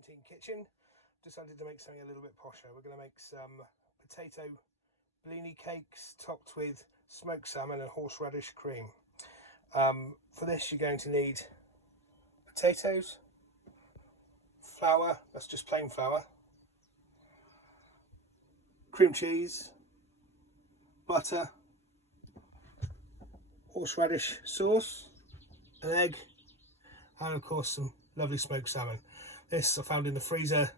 canteen kitchen. Decided to make something a little bit posher. We're going to make some potato blini cakes topped with smoked salmon and horseradish cream. For this you're going to need potatoes, flour, that's just plain flour, cream cheese, butter, horseradish sauce, an egg, and of course some lovely smoked salmon. This I found in the freezer,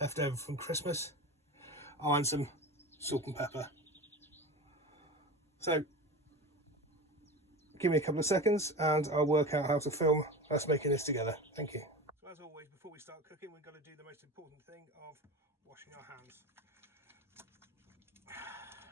left over from Christmas. Oh, and some salt and pepper. So give me a couple of seconds and I'll work out how to film us making this together. Thank you. So as always, before we start cooking, we've got to do the most important thing of washing our hands.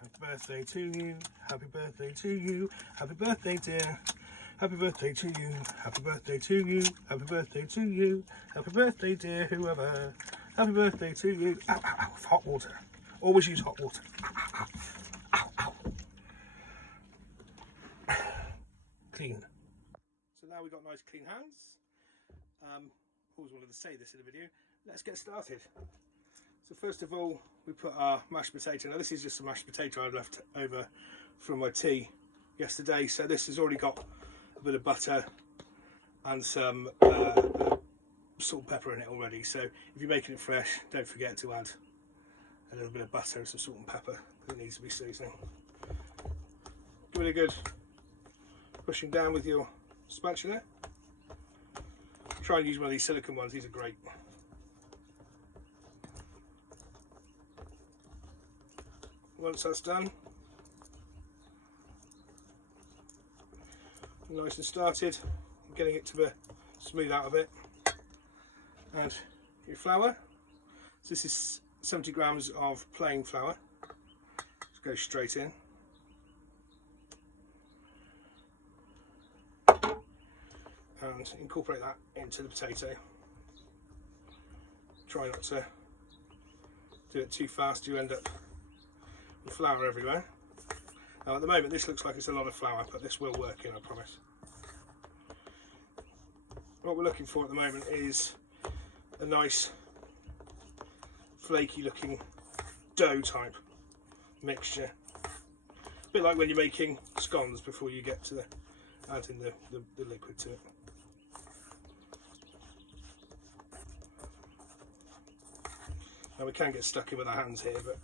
Happy birthday to you, happy birthday to you, happy birthday dear, happy birthday to you, happy birthday to you, happy birthday to you, happy birthday dear whoever, happy birthday to you. Ow, ow, ow, with hot water. Always use hot water. Ow, ow, ow, ow. Clean. So now we've got nice clean hands. Always wanted to say this in a video. Let's get started. So first of all, we put our mashed potato. Now this is just a mashed potato I left over from my tea yesterday. So this has already got a bit of butter and some salt and pepper in it already. So if you're making it fresh, don't forget to add a little bit of butter and some salt and pepper because it needs to be seasoning. Give it a good pushing down with your spatula. Try and use one of these silicone ones, these are great. Once that's done, nice and started, getting it to be smooth out of it, and your flour. So this is 70 grams of plain flour. Just go straight in. And incorporate that into the potato. Try not to do it too fast, you end up with flour everywhere. Now at the moment this looks like it's a lot of flour, but this will work in, I promise. What we're looking for at the moment is a nice flaky looking dough type mixture. A bit like when you're making scones before you get to adding the liquid to it. Now we can get stuck in with our hands here, but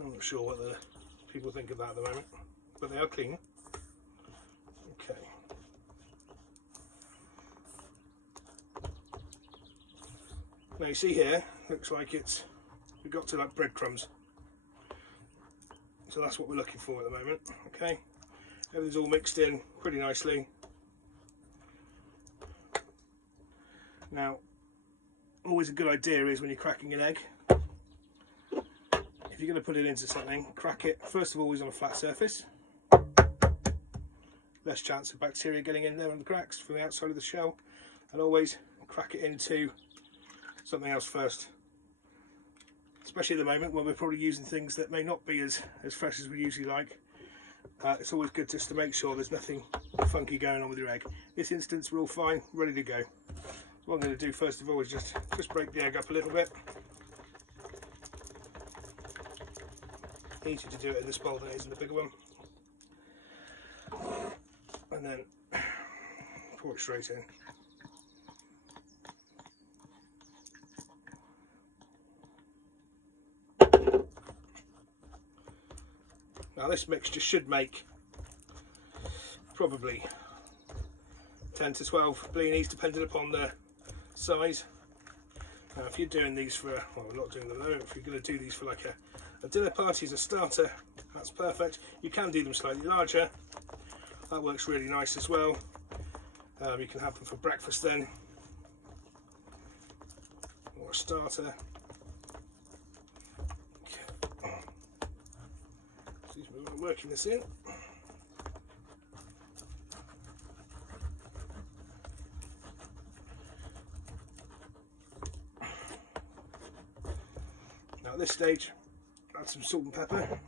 I'm not sure what the people think of that at the moment, but they are clean. Okay. Now you see here, looks like we got to like breadcrumbs. So that's what we're looking for at the moment. Okay. Everything's all mixed in pretty nicely. Now, always a good idea is when you're cracking an egg, if you're going to put it into something, crack it first of all always on a flat surface. Less chance of bacteria getting in there on the cracks from the outside of the shell, and always crack it into something else first. Especially at the moment when we're probably using things that may not be as fresh as we usually like. It's always good just to make sure there's nothing funky going on with your egg. In this instance we're all fine, ready to go. What I'm going to do first of all is just break the egg up a little bit. Easier to do it in this bowl than it is in the bigger one. And then pour it straight in. Now this mixture should make probably 10 to 12 blinis depending upon the size. Now if you're doing these for, well we're not doing them though, if you're going to do these for like a dinner party as a starter, that's perfect. You can do them slightly larger, that works really nice as well. You can have them for breakfast then, or a starter. Okay. Excuse me, I'm working this in. Now at this stage, add some salt and pepper.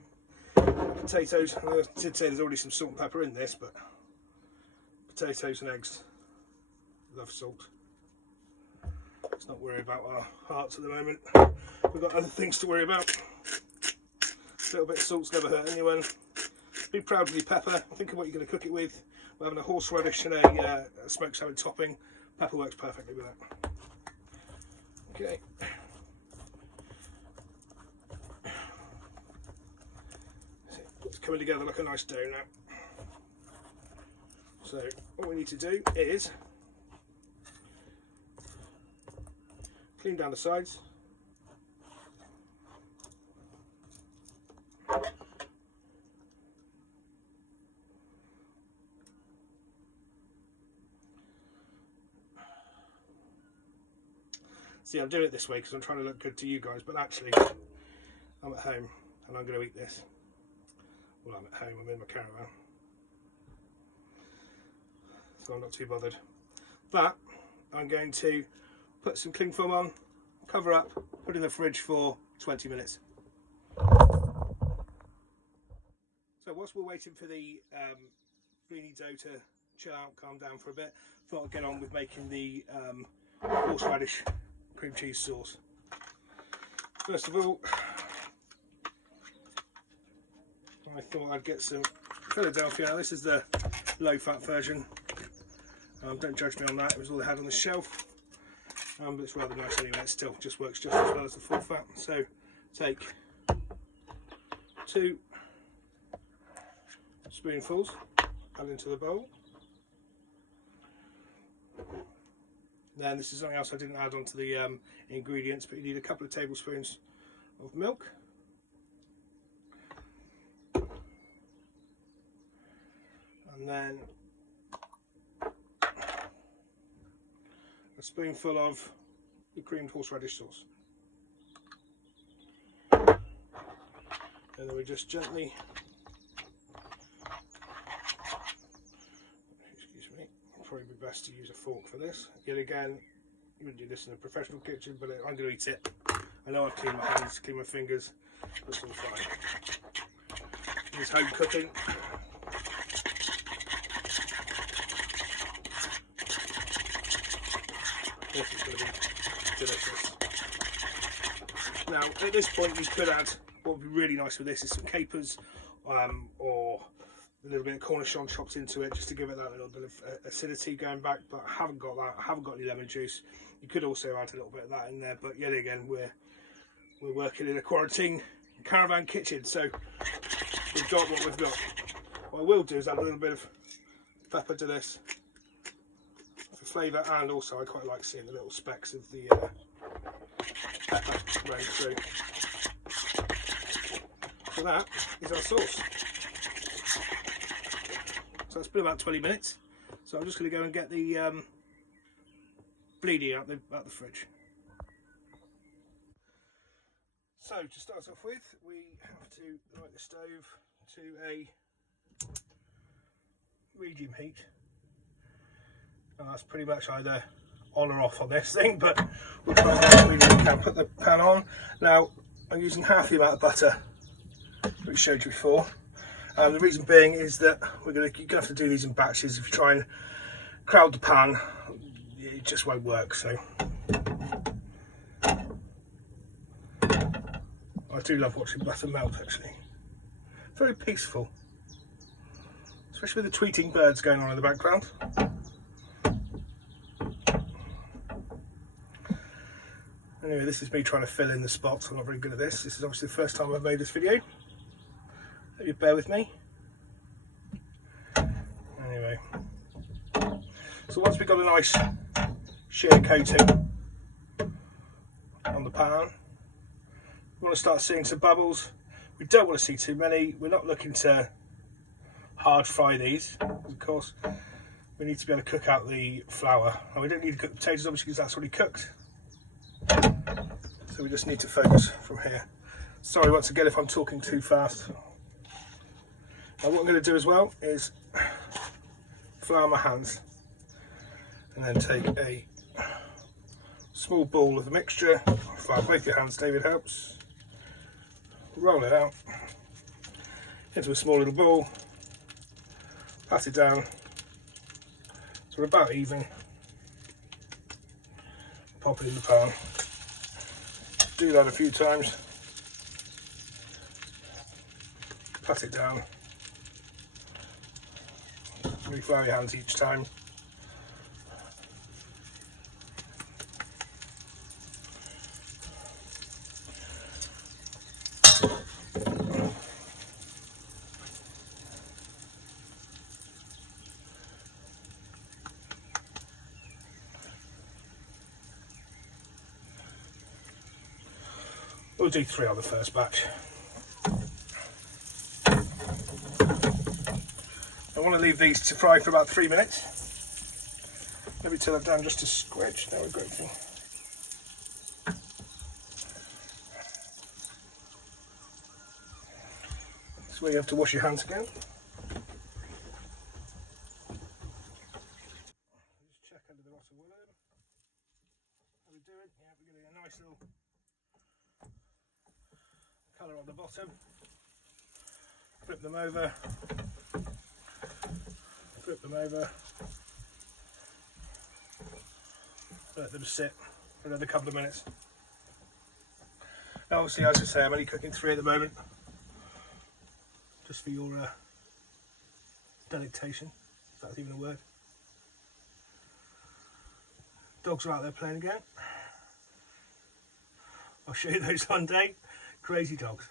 Potatoes, I did say there's already some salt and pepper in this, but potatoes and eggs love salt. Let's not worry about our hearts at the moment. We've got other things to worry about. A little bit of salt's never hurt anyone. Be proud of your pepper. Think of what you're going to cook it with. We're having a horseradish and a smoked salmon topping. Pepper works perfectly with that. Okay. It's coming together like a nice dough now. So what we need to do is clean down the sides. See, I'm doing it this way because I'm trying to look good to you guys, but actually I'm at home and I'm going to eat this. Well, I'm at home, I'm in my caravan, so I'm not too bothered. But I'm going to put some cling film on, cover up, put in the fridge for 20 minutes. So whilst we're waiting for the Blini dough to chill out, calm down for a bit, thought I'd get on with making the horseradish cream cheese sauce. First of all, I thought I'd get some Philadelphia. Now, this is the low fat version. Don't judge me on that, it was all they had on the shelf. But it's rather nice anyway, it still just works just as well as the full fat. So take 2 spoonfuls, add into the bowl. Then this is something else I didn't add onto the ingredients, but you need a couple of tablespoons of milk. And then a spoonful of the creamed horseradish sauce. And then we just gently, excuse me, probably be best to use a fork for this. Yet again, you would do this in a professional kitchen, but I'm going to eat it. I know I've cleaned my hands, cleaned my fingers, but it's all fine. It's home cooking. This is going to be delicious. Now, at this point, you could add, what would be really nice with this is some capers, or a little bit of Cornichon chopped into it, just to give it that little bit of acidity going back. But I haven't got that. I haven't got any lemon juice. You could also add a little bit of that in there. But yet again, we're working in a quarantine caravan kitchen, so we've got what we've got. What I will do is add a little bit of pepper to this for flavour, and also I quite like seeing the little specks of the pepper running through. So that is our sauce. So it's been about 20 minutes. So I'm just going to go and get the Blini out the fridge. So to start off with, we have to light the stove to a medium heat. And that's pretty much either on or off on this thing, but we'll try and we can put the pan on. Now I'm using half the amount of butter we showed you before. The reason being is that you're going to have to do these in batches. If you try and crowd the pan, it just won't work. So I do love watching butter melt, actually. Very peaceful, especially with the tweeting birds going on in the background. Anyway, this is me trying to fill in the spots. I'm not very good at this. This is obviously the first time I've made this video. Hope you bear with me. Anyway, so once we've got a nice sheer coating on the pan, we want to start seeing some bubbles. We don't want to see too many. We're not looking to hard fry these. Of course, we need to be able to cook out the flour. And we don't need to cook the potatoes, obviously, because that's already cooked. So we just need to focus from here. Sorry once again if I'm talking too fast. Now what I'm going to do as well is flour my hands and then take a small ball of the mixture. Flour both your hands, David helps. Roll it out into a small little ball, pat it down so we're about even. pop it in the pan. Do that a few times. Pat it down. Reflour your hands each time. We'll do 3 on the first batch. I want to leave these to fry for about 3 minutes. Maybe till they're down just a squidge. Now we're grateful. That's where you have to wash your hands again. Just check under the bottom worm. How we doing? Yeah, we're getting a nice little colour on the bottom. Flip them over. Flip them over. Let them sit for another couple of minutes. Now obviously, as I say, I'm only cooking 3 at the moment. Just for your delectation, if that's even a word. Dogs are out there playing again. I'll show you those one day. Crazy dogs.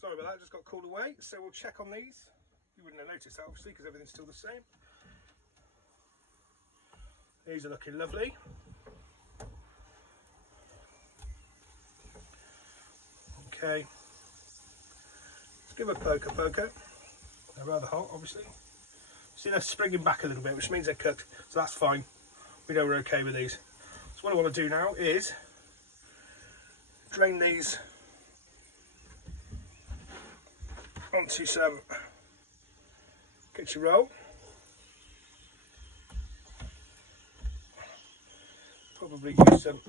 Sorry about that, I just got called away, so we'll check on these. You wouldn't have noticed that obviously because everything's still the same. These are looking lovely. Okay. Let's give a poker. They're rather hot, obviously. See, they're springing back a little bit, which means they're cooked, so that's fine. We know we're okay with these. So what I want to do now is drain these onto some kitchen roll. Probably use some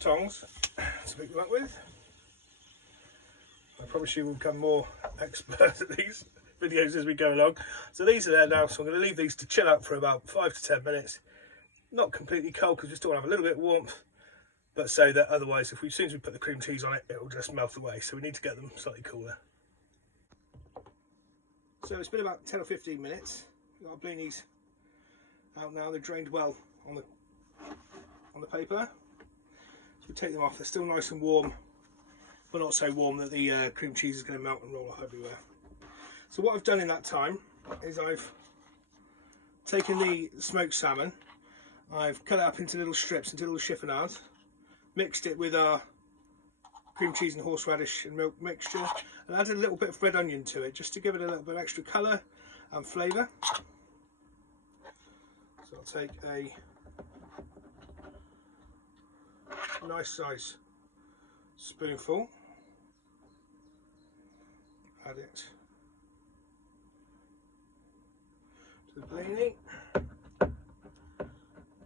tongs to pick them up with. I promise you we'll become more expert at these videos as we go along. So these are there now, so I'm going to leave these to chill out for about 5 to 10 minutes. Not completely cold because we still want to have a little bit of warmth, but so that otherwise, as soon as we put the cream cheese on it, it will just melt away. So we need to get them slightly cooler. So it's been about 10 or 15 minutes. We've got our blinis out now. They're drained well on the paper. So we take them off. They're still nice and warm, but not so warm that the cream cheese is going to melt and roll off everywhere. So what I've done in that time is I've taken the smoked salmon, I've cut it up into little strips, into little chiffonades, mixed it with our cream cheese and horseradish and milk mixture, and added a little bit of red onion to it just to give it a little bit of extra colour and flavour. So I'll take a nice size spoonful, add it to the blini.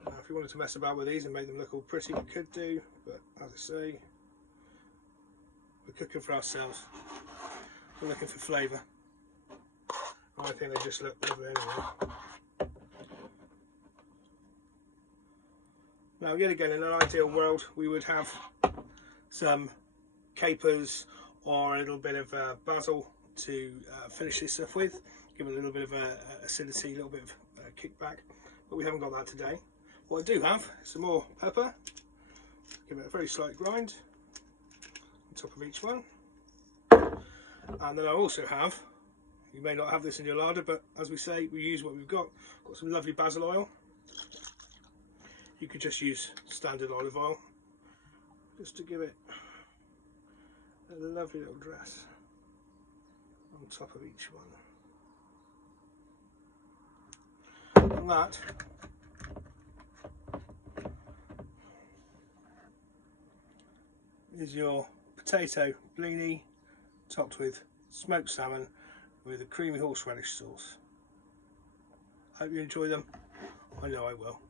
Now if you wanted to mess about with these and make them look all pretty, you could do, but as I say, we're cooking for ourselves. We're looking for flavour. I think they just look lovely anyway. Now yet again, in an ideal world we would have some capers or a little bit of basil to finish this off with, give it a little bit of acidity, a little bit of kickback, but we haven't got that today. What I do have is some more pepper, give it a very slight grind on top of each one, and then I also have, you may not have this in your larder, but as we say, we use what we've got some lovely basil oil. You could just use standard olive oil just to give it a lovely little dress on top of each one. And that is your potato blini topped with smoked salmon with a creamy horseradish sauce. Hope you enjoy them. I know I will.